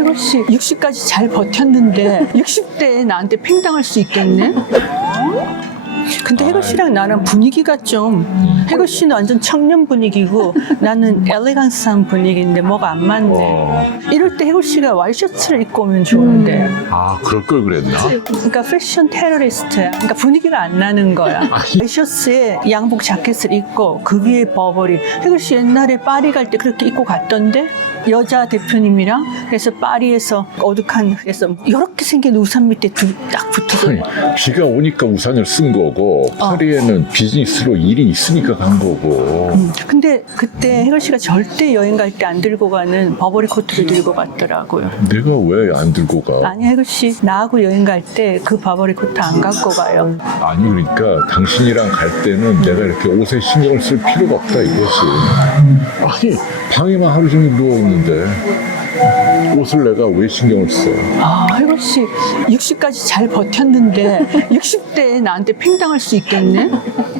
해골 씨 60까지 잘 버텼는데 60대에 나한테 팽당할 수 있겠네? 근데 해골 씨랑 나랑 분위기가 좀 해골 씨는 완전 청년 분위기고 나는 엘레강스한 분위기인데 뭐가 안 맞네. 어. 이럴 때 해골 씨가 와이셔츠를 입고 오면 좋은데. 아, 그럴 걸 그랬나? 그러니까 패션 테러리스트야. 그러니까 분위기가 안 나는 거야. 와이셔츠에 양복 자켓을 입고 그 위에 버버리. 해글 씨 옛날에 파리 갈 때 그렇게 입고 갔던데 여자 대표님이랑 그래서 파리에서 어둑한 그래서 이렇게 생긴 우산 밑에 두, 딱 붙어서 비가 오니까 우산을 쓴 거고 파리에는 비즈니스로 일이 있으니까 간 거고 음, 근데 그때 해글 씨가 절대 여행 갈 때 안 들고 가는 버버리 코트를 들고 갔더라고요. 내가 왜 안 들고 가? 아니 해글 씨 나하고 여행 갈 때 그 버버리 코트 안 갖고 가요. 아니 그러니까 당신이랑 갈 때는 내가 이렇게 옷에 신경을 쓸 필요가 없다 이거지 아니 방에만 하루 종일 누워 있는데 옷을 내가 왜 신경을 써? 아, 해골 씨 60까지 잘 버텼는데 60대에 나한테 팽당할 수 있겠네?